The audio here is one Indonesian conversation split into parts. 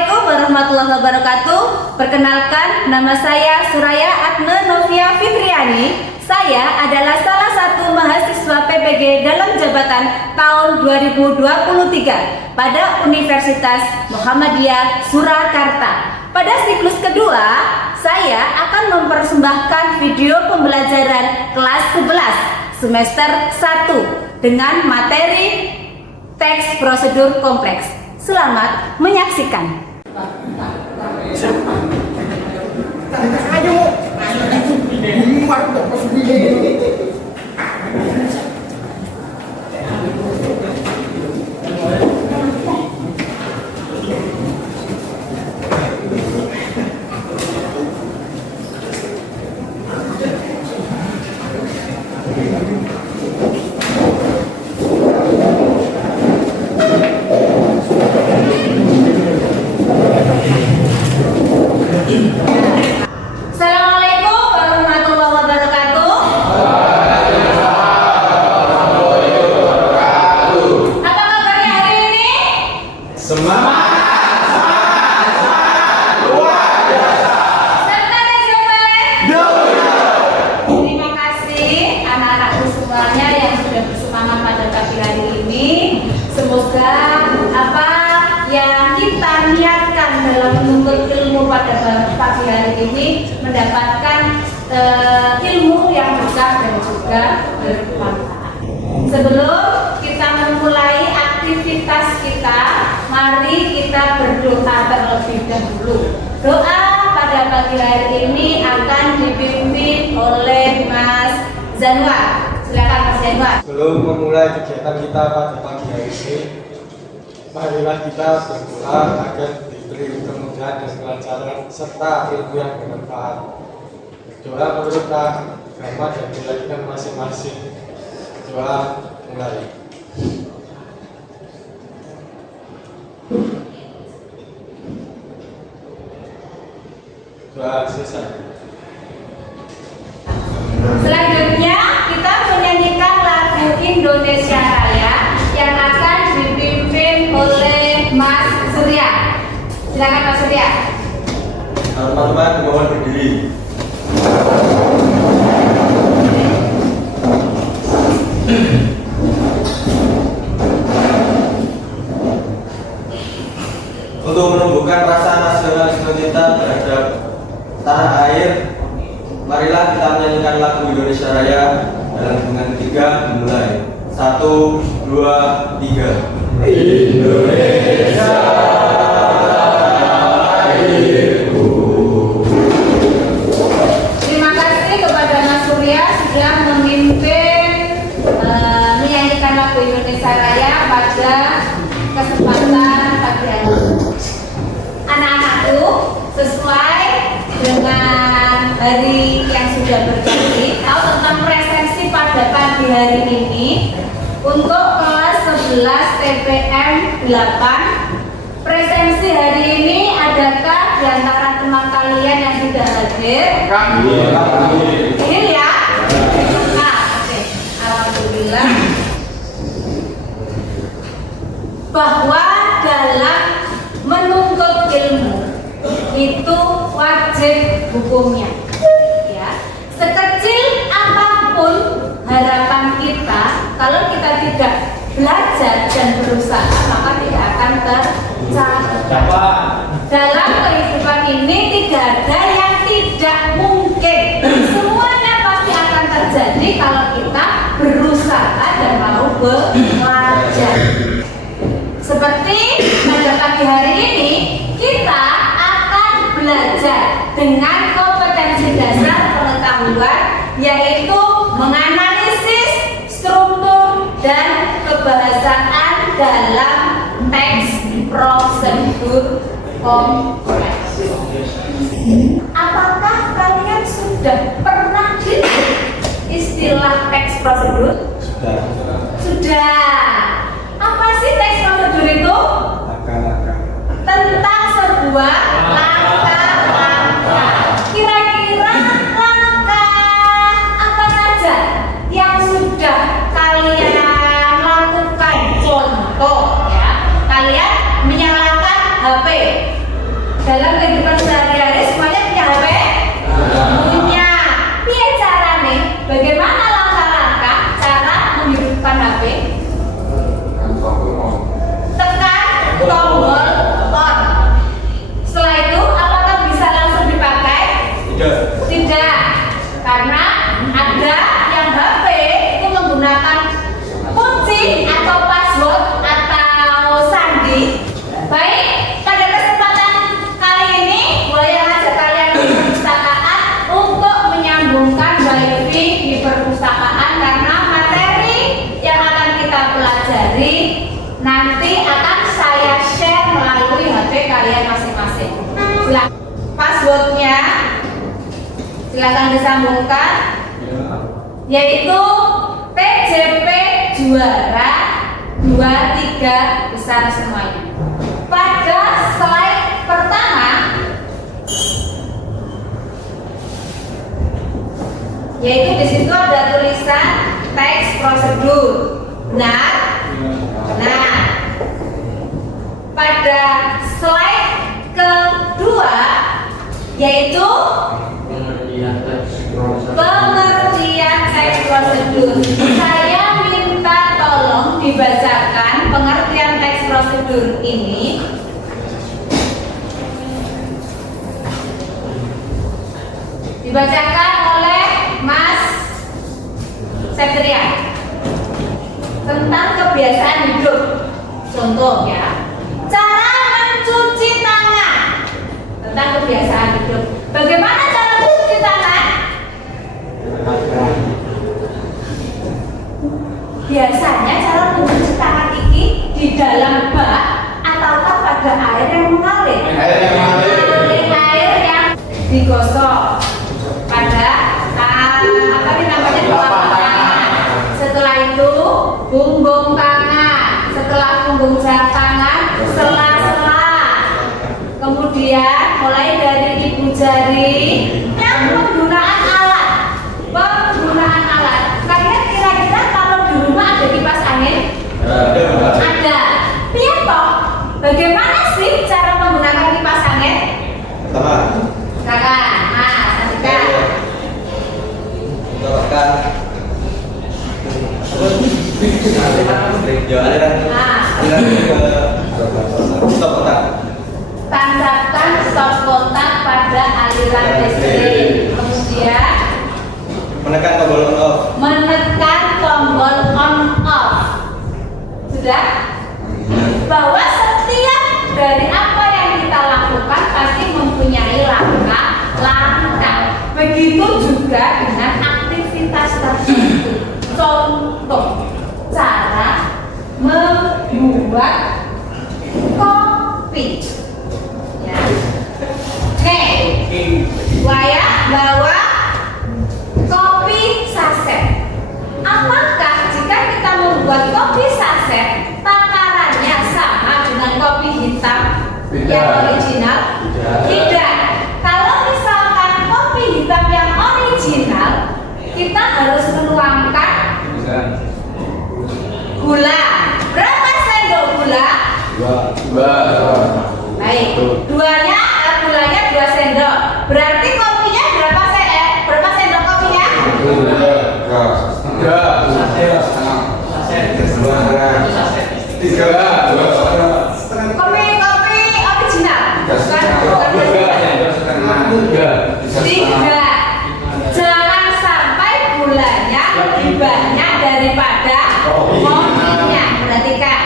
Assalamualaikum warahmatullahi wabarakatuh. Perkenalkan, nama saya Suraya Agnes Novia Fitriani. Saya adalah salah satu mahasiswa PPG dalam jabatan tahun 2023 pada Universitas Muhammadiyah Surakarta. Pada siklus kedua, saya akan mempersembahkan video pembelajaran kelas 11 semester 1 dengan materi teks prosedur kompleks. Selamat menyaksikan. Assalamualaikum warahmatullahi wabarakatuh. Apa kabarnya hari ini? Semangat luar biasa. Serta dan jawabannya. Terima kasih anak-anakku semuanya yang sudah bersemangat pada pagi hari ini. Semoga apa yang kita niatkan dalam menuntut ilmu pada pagi hari ini mendapatkan ilmu yang berkah dan juga bermanfaat. Sebelum kita memulai aktivitas kita, mari kita berdoa terlebih dahulu. Doa pada pagi hari ini akan dipimpin oleh Mas Zanwar. Silakan Mas Zanwar. Sebelum memulai kegiatan kita pada pagi hari ini, marilah kita berdoa agar diberi kemudahan dan kelancaran serta ilmu yang bermanfaat. Doa menurut agama dan keyakinan masing-masing. Doa mulai. Doa selesai. Selanjutnya kita menyanyikan lagu Indonesia Raya yang akan dipimpin oleh Mas Surya. Silakan Mas Surya. Teman-teman dimohon berdiri. Untuk menumbuhkan rasa nasionalisme kita terhadap tanah air, marilah kita menyanyikan lagu Indonesia Raya dalam hitungan 3 dimulai. 1, 2, 3. Indonesia airku. Terima kasih kepada Mas Surya sudah memimpin menyanyikan lagu Indonesia Raya pada kesempatan pagi hari ini. Anak-anakku, sesuai dengan hari yang sudah berjanji, tahu tentang presensi pada pagi hari ini untuk kelas 11 TPM 8. Presensi hari ini adakah di antara teman kalian yang sudah hadir? Hadir ya? Nah, oke. Alhamdulillah. Bahwa dalam menuntut ilmu itu wajib hukumnya, ya. Sekecil apapun harapan kita, kalau kita tidak belajar dan berusaha maka tidak akan tercapai. Dalam kehidupan ini tidak ada yang tidak mungkin. Semuanya pasti akan terjadi kalau kita berusaha dan mau belajar. Seperti pada pagi hari ini kita akan belajar dengan kompetensi dasar pengetahuan, yaitu menganalisis struktur dan kebahasaan dalam teks prosedur kompleks. Apakah kalian sudah pernah dengar istilah teks prosedur? Sudah. Apa sih teks prosedur itu? Tentang sebuah langkah-langkah. Kira-kira langkah apa saja yang sudah kalian lakukan? Contoh ya, kalian menyalakan HP. dalam kehidupan sehari-hari semuanya punya HP? Punya. Piye carane? Bagaimana langkah-langkah cara menghidupkan HP? Tekan tombol on. Setelah itu apakah bisa langsung dipakai? Tidak. Karena ada yang HP itu menggunakan kunci atau password atau sandi. Baik, pada kesempatan kali ini boleh ngajak kalian di perpustakaan untuk menyambungkan wifi di perpustakaan, karena materi yang akan kita pelajari nanti akan saya share melalui HP kalian masing-masing. Silakan passwordnya, silakan disambungkan, yaitu PJP juara 2-3 besar semuanya. Pada slide pertama, yaitu di situ ada tulisan teks prosedur. Benar? Benar. Pada slide kedua, yaitu pengertian teks prosedur. Saya minta tolong dibacakan pengertian teks prosedur ini. Dibacakan oleh Mas Septrian tentang kebiasaan hidup. Contoh ya, cara mencuci tangan. Tentang kebiasaan hidup. Bagaimana cara mencuci tangan? Biasanya cara mencuci tangan ini di dalam bak ataukah pada air yang mengalir? Air yang digosok pada apa ini namanya, telapak tangan. Setelah itu punggung tangan. Setelah punggung tangan, sela-sela. Kemudian mulai dari ibu jari yang penggunaan alat. Penggunaan alat. Kalian kira-kira kalau di rumah ada kipas angin? Ada. Piye toh? Bagaimana sih cara menggunakan kipas angin? Kakak, Sandika. Tancapkan stop kontak pada aliran listrik. Kemudian menekan tombol on off. Menekan tombol on off. Sudah? Bahwa setiap dari apa yang kita lakukan pasti mempunyai langkah-langkah. Begitu juga dengan aktivitas tertentu. Contoh, cara membuat kopi. Ya. Saya bawa kopi saset. Apakah jika kita membuat kopi saset takarannya sama dengan kopi hitam yang original? Tidak. Kalau misalkan kopi hitam yang original, kita harus menuangkan gula. Berapa sendok gula? 2. Baik, gulanya 2 sendok. Berarti kopinya berapa sendok kopinya? 3. Kopi original. 3. Jangan sampai gulanya lebih banyak daripada kopinya. Perhatikan.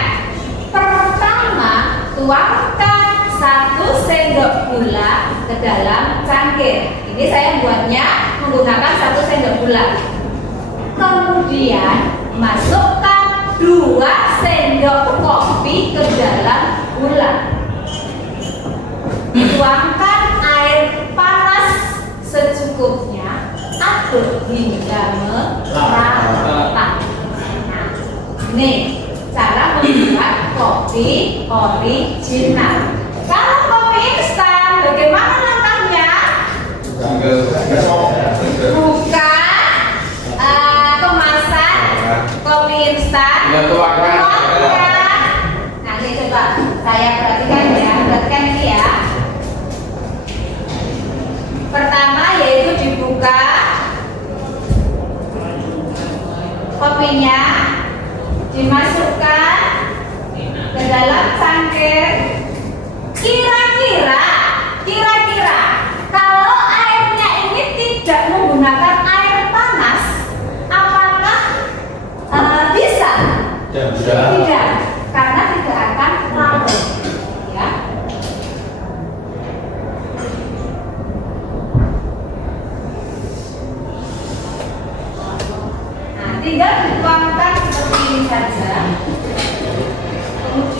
Pertama, tuangkan 1 sendok gula ke dalam cangkir. Ini saya buatnya menggunakan 1 sendok gula. Kemudian masukkan 2 sendok kopi ke dalam gula. Tuangkan air panas secukupnya, aduk hingga merata. Nah, ini cara membuat kopi original. Kalau kopi instan, bagaimana langkahnya? Buka kemasan kopi instan. Nanti coba saya perhatikan ya, perhatikan ini ya.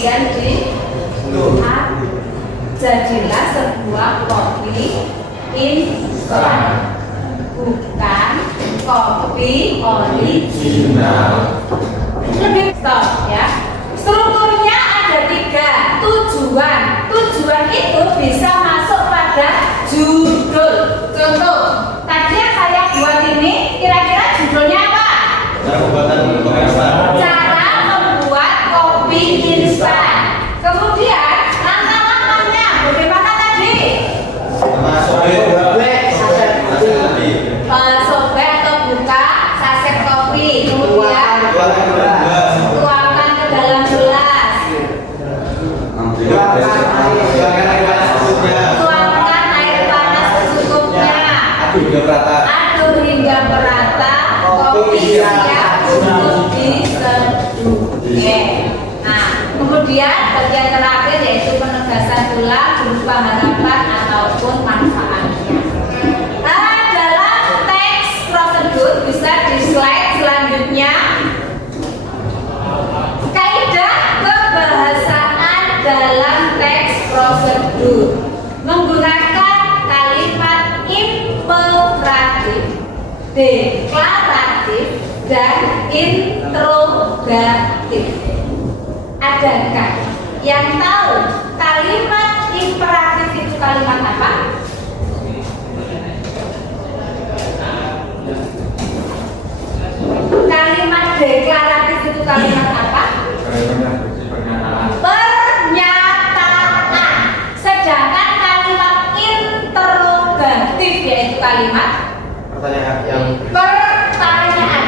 kemudian jadilah sebuah kopi instan, bukan kopi original. Lebih stop ya. Strukturnya ada 3. Tujuan itu bisa masuk pada judul. Contoh, tadi yang saya buat ini kira-kira judulnya apa? Cara membuat kopi instan. Kemudian langkah-langkahnya bagaimana tadi? Sobek atau buka saset kopi. Kemudian tuangkan ke dalam gelas. Tuangkan air panas secukupnya. Aduk hingga merata. Kopi siap untuk diseduh. Nah, kemudian bagian terakhir yaitu penegasan ulang berupa harapan ataupun manfaatnya. Dalam teks prosedur bisa di slide selanjutnya. Kaidah kebahasaan dalam teks prosedur menggunakan kalimat imperatif, deklaratif, dan interrogatif. Adakah yang tahu kalimat imperatif itu kalimat apa? Kalimat deklaratif itu kalimat apa? Pernyataan. Sedangkan kalimat interrogatif yaitu kalimat pertanyaan.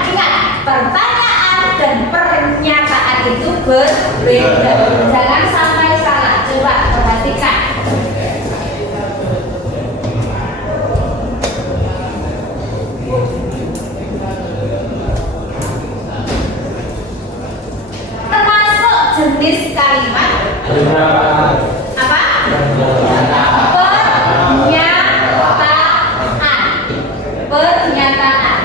Ingat, pertanyaan dan pernyataan itu berbeda. Jangan sampai salah. Coba perhatikan. Termasuk jenis kalimat apa? Pernyataan.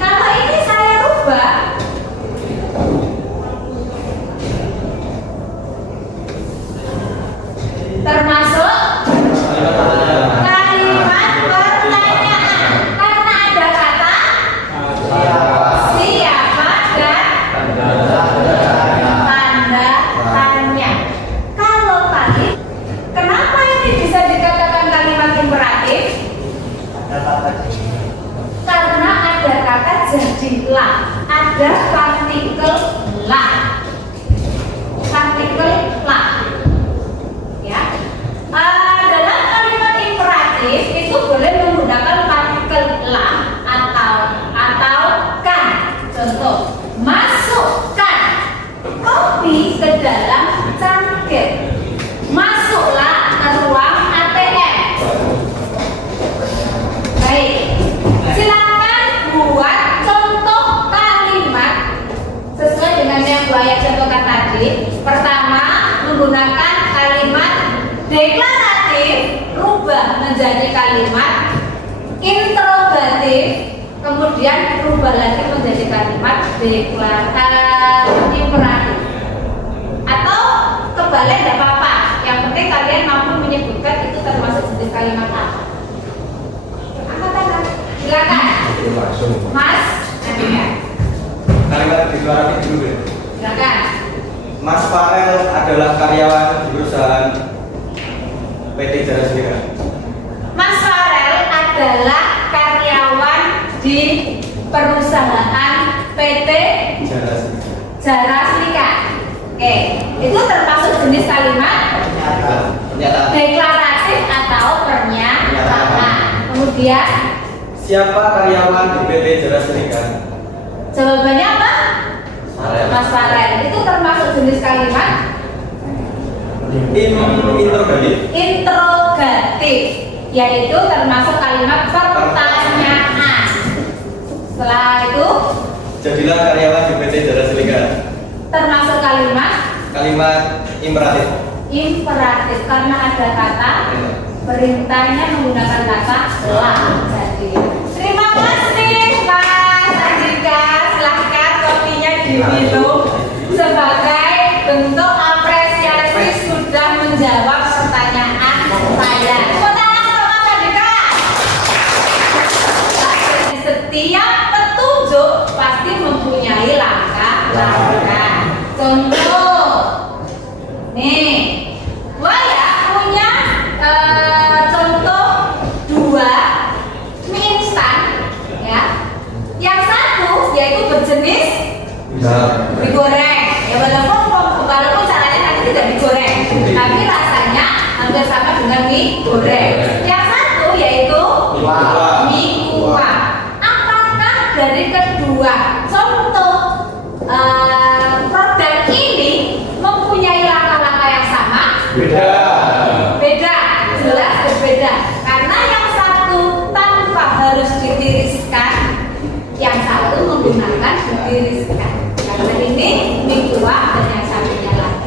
Kalau ini saya rubah, termasuk kalimat pertanyaan karena ada kata siapa dan tanda tanya. Kalau tadi, kenapa ini bisa dikatakan kalimat imperatif? Karena ada kata jadilah, ada partikel lah. Partikel lah. Ya. Dalam kalimat imperatif itu boleh menggunakan partikel lah atau kan. Contoh, masukkan kopi ke dalam cangkir. Masuklah ke ruang ATM. Baik. Silakan buat contoh kalimat sesuai dengan yang saya contohkan tadi. Pertama, menggunakan kalimat deklaratif, rubah menjadi kalimat interrogatif, kemudian rubah lagi menjadi kalimat imperatif. Atau kebalik tidak apa-apa. Yang penting kalian mampu menyebutkan itu termasuk jenis kalimat apa. Silakan, Mas. Kalimat deklaratif dulu deh. Silakan. Mas Farel adalah karyawan di perusahaan PT Jara Selika. Mas Farel adalah karyawan di perusahaan PT Jara Selika. Oke, itu termasuk jenis kalimat Pernyataan. deklaratif atau pernyataan. Kemudian Siapa karyawan di PT Jara Selika? jawabannya apa? Farel. Mas Farel. Itu termasuk jenis kalimat interrogatif, yaitu termasuk kalimat pertanyaan. Setelah itu Jadilah karyawan di PT Jara Selika. termasuk Kalimat imperatif. imperatif karena ada kata perintahnya menggunakan kata lah. Jadi terima kasih Mas Andika, silahkan kopinya diminum sebagai bentuk apresiasi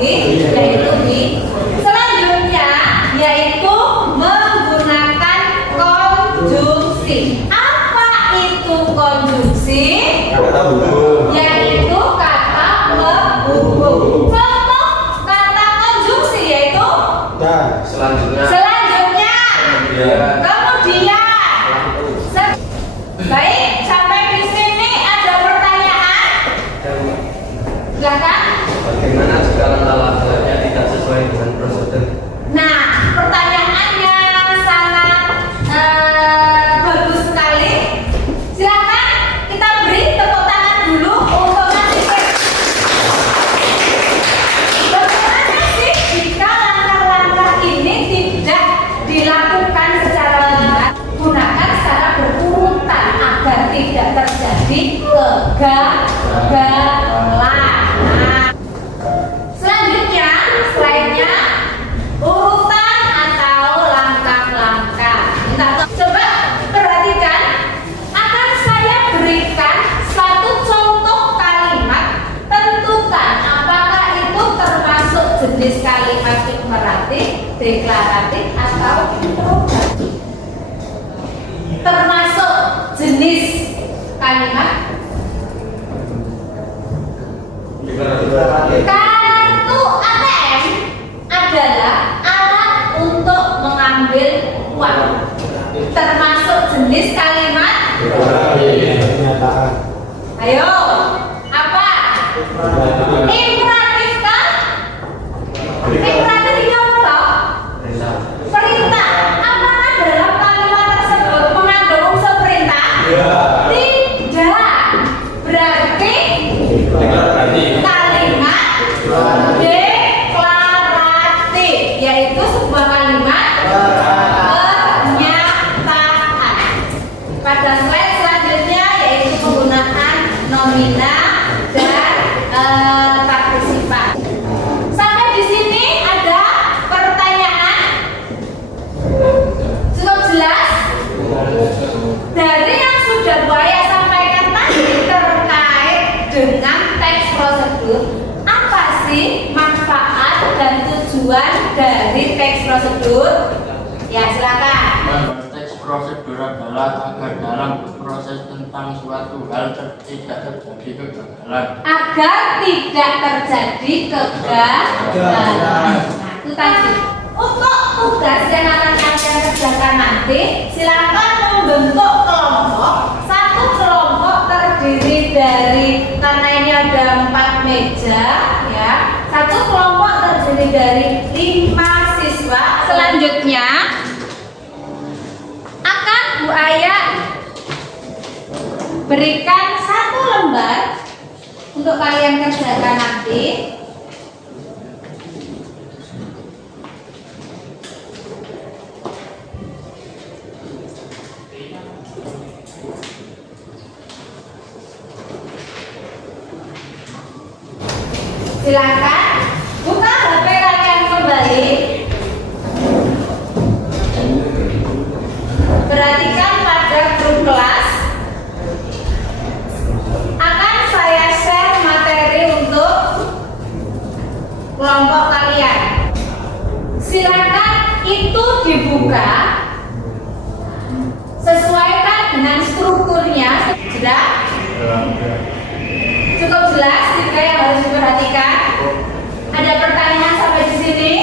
lagi, yaitu di selanjutnya, yaitu menggunakan konjungsi. Apa itu konjungsi? Kata hubung. Yaitu kata penghubung. Contoh kata konjungsi yaitu Dan Selanjutnya. selanjutnya, Kemudian. kemudian. Baik, sampai di sini ada pertanyaan? Silakan. Bagaimana jika langkah-langkahnya tidak sesuai dengan prosedur? Nah, pertanyaannya sangat bagus sekali. Silakan kita beri tepuk tangan dulu untuk Nasib. Bagaimana sih jika langkah-langkah ini tidak dilakukan secara linear? Gunakan secara berurutan agar tidak terjadi kegagalan. Nah, selanjutnya, slide-nya urutan atau langkah-langkah. Coba perhatikan, akan saya berikan satu contoh kalimat. Tentukan apakah itu termasuk jenis kalimat imperatif, deklaratif, atau interrogatif. Termasuk jenis kalimat. Kartu ATM adalah alat untuk mengambil uang. Termasuk jenis kalimat. Pernyataan. Ayo, apa? Imperatif kan? Imperatif itu apa? Perintah. Apakah dalam kalimat tersebut mengandung unsur perintah? Tidak. Berarti kalimat deklaratif, yaitu sebuah kalimat pernyataan. Pada slide selanjutnya yaitu penggunaan nomina dan partisipan. Sampai di sini ada pertanyaan? Cukup jelas? Dari yang sudah Buaya sampaikan tadi terkait dengan teks prosedur, apa sih manfaat dan tujuan dari teks prosedur? Ya, silakan. Manfaat teks prosedur adalah agar dalam proses tentang suatu hal tidak terjadi kegagalan. Agar tidak terjadi kegagalan. Nah, itu tadi. Untuk tugas yang akan kalian kerjakan nanti, silakan membentuk kelompok. Satu kelompok terdiri dari, karena ini ada 4 meja, ya. Satu kelompok terdiri dari 5 siswa. Selanjutnya akan Bu Aya berikan 1 lembar untuk kalian kerjakan nanti. Silakan buka HP kalian kembali. Perhatikan pada grup kelas. Akan saya share materi untuk kelompok kalian. Silakan itu dibuka. Sesuaikan dengan strukturnya. Sudah? Cukup jelas jika yang harus diperhatikan. Ada pertanyaan sampai di sini?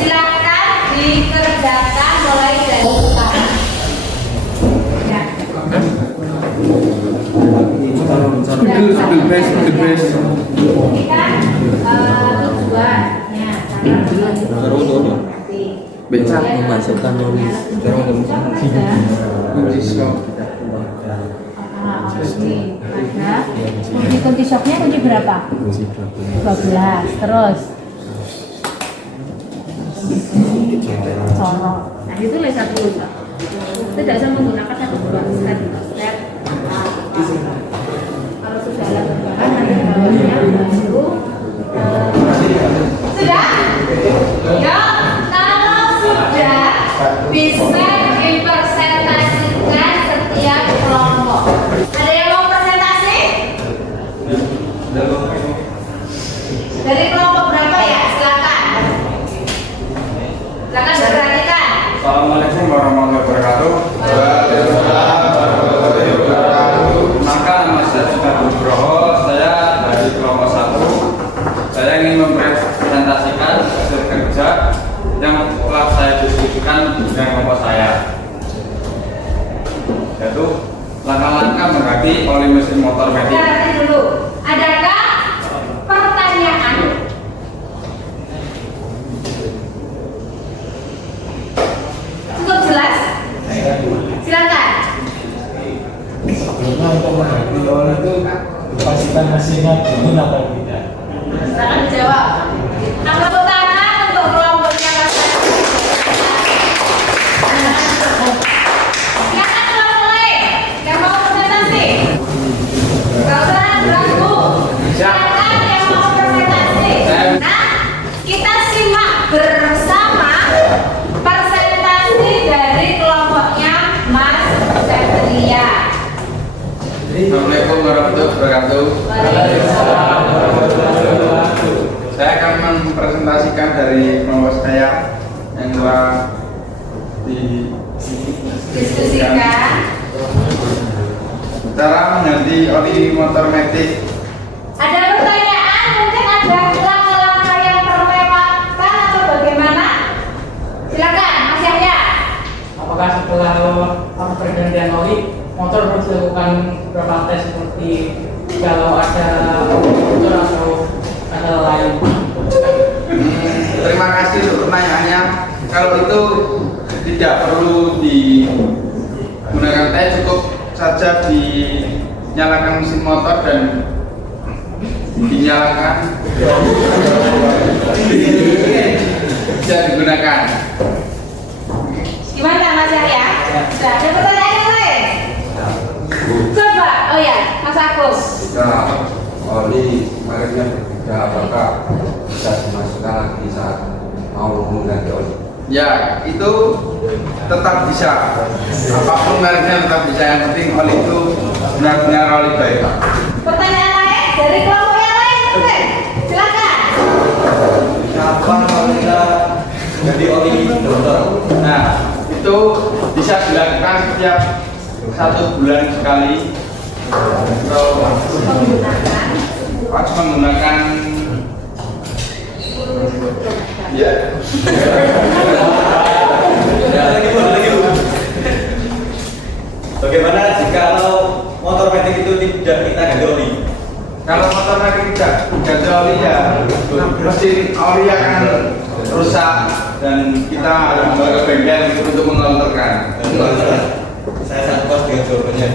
Silakan dikerjakan mulai dari sekarang. Ya. Ini kan tujuannya. Bisa memasukkan nulis kunci shocknya kunci berapa? 12. Terus sorok. Nah itu tulis dulu. Tidak usah menggunakan 1, 2 step. Kalau sudah ada perubahan nanti bawahnya baru. Sudah? Ya. Kalau sudah bisa dipresentasikan setiap kelompok. Ada yang mau presentasi? Dari kelompok berapa Assalamualaikum warahmatullahi wabarakatuh. Maka nama saya Suka Nugroho, saya dari kelompok 1. Saya ingin mempresentasikan hasil kerja yang telah saya diskusikan dengan kelompok saya, yaitu langkah-langkah mengganti oli mesin motor metik. Nanti dulu, adakah pertanyaan? Cukup jelas? Silakan. Sebelumnya untuk mengganti oli itu kapasitas mesinnya dingin atau tidak? Silakan dijawab. Angkat tangan untuk kelompoknya Mas. Silakan kelompok lain yang mau presentasi. Gak usah ragu. Silakan yang mau presentasi. Nah, kita simak bersama presentasi dari kelompoknya Mas Satria. Assalamualaikum warahmatullahi wabarakatuh. Saya akan mempresentasikan dari kelompok saya yang telah Diskusikan. cara mengganti oli motor metik. Ada pertanyaan? Mungkin ada langkah-langkah yang terlewatkan atau bagaimana? Silakan, Mas Yahya. Apakah setelah pergantian oli motor harus dilakukan beberapa tes seperti kalau ada motor atau ada lain? Terima kasih untuk pertanyaannya. Kalau itu tidak perlu digunakan tes, cukup saja dinyalakan mesin motor dan dinyalakan bisa digunakan. Gimana Mas Yahya? Sudah ada pertanyaan yang lain? Coba, oh ya, Mas Agus. Jika oli mereknya berbeda, apakah bisa dimasukkan lagi saat mau mengganti oli? Ya, itu tetap bisa. Apapun mereknya tetap bisa. Yang penting oli itu benar-benar oli baik. Pertanyaan lain dari kelompok yang lain mungkin? Silakan. Kapan kita ganti oli motor? Nah, itu bisa dilakukan setiap 1 bulan sekali. Pas menggunakan ya. Bagaimana jika motor metik itu tidak kita ganti oli? Kalau motor metik tidak ganti oli ya mesin oli akan rusak dan kita harus membawa ke bengkel untuk mengontrolkan. Saya sangat puas dengan jawabannya.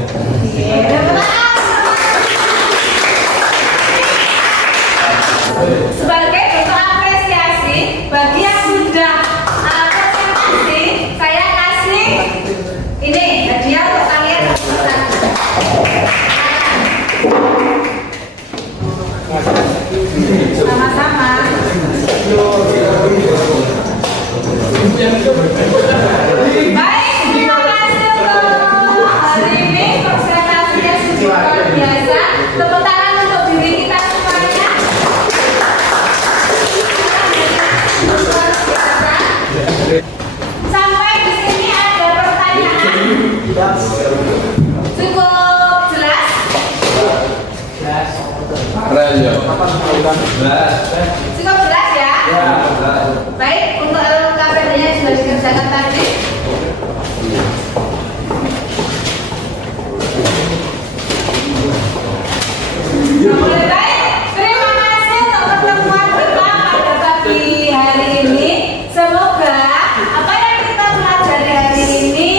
Sebagai bentuk apresiasi bagi yang sudah presentasi, saya kasih ini hadiah untuk kalian. Sama-sama. Baik, terima kasih untuk hari ini presentasinya sungguh luar biasa. Tepuk tangan untuk diri kita semuanya. Sampai di sini ada pertanyaan? Cukup jelas? Cukup jelas ya? Baik, untuk LKPD-nya sudah dikerjakan tadi. Boleh baik, terima kasih untuk pertemuan kita pada pagi hari ini. Semoga apa yang kita pelajari hari ini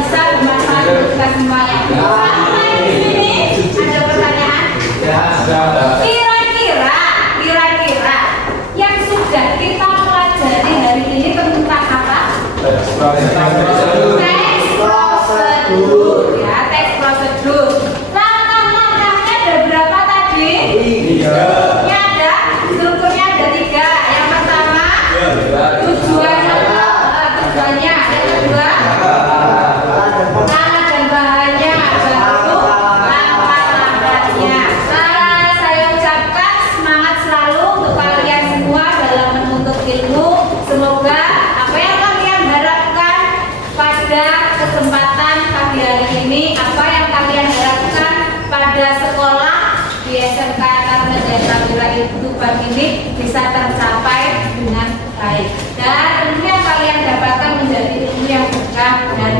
bisa bermanfaat untuk kita semuanya. Sampai di sini ada pertanyaan? Kira-kira yang sudah kita pelajari hari ini tentang apa? Teks prosedur, ya, teks prosedur. Langkah-langkahnya ada berapa tadi? 3. Ini ada, strukturnya ada 3. Yang pertama, tujuannya, tujuannya. Yang kedua, alat dan bahannya. Baru langkah-langkahnya. Saya ucapkan semangat selalu untuk kalian semua dalam menuntut ilmu. Semoga apa yang kalian harapkan di SMK Taruna Jasa Wira Tuban ini bisa tercapai dengan baik, dan ilmu yang kalian dapatkan menjadi ilmu yang berkah dan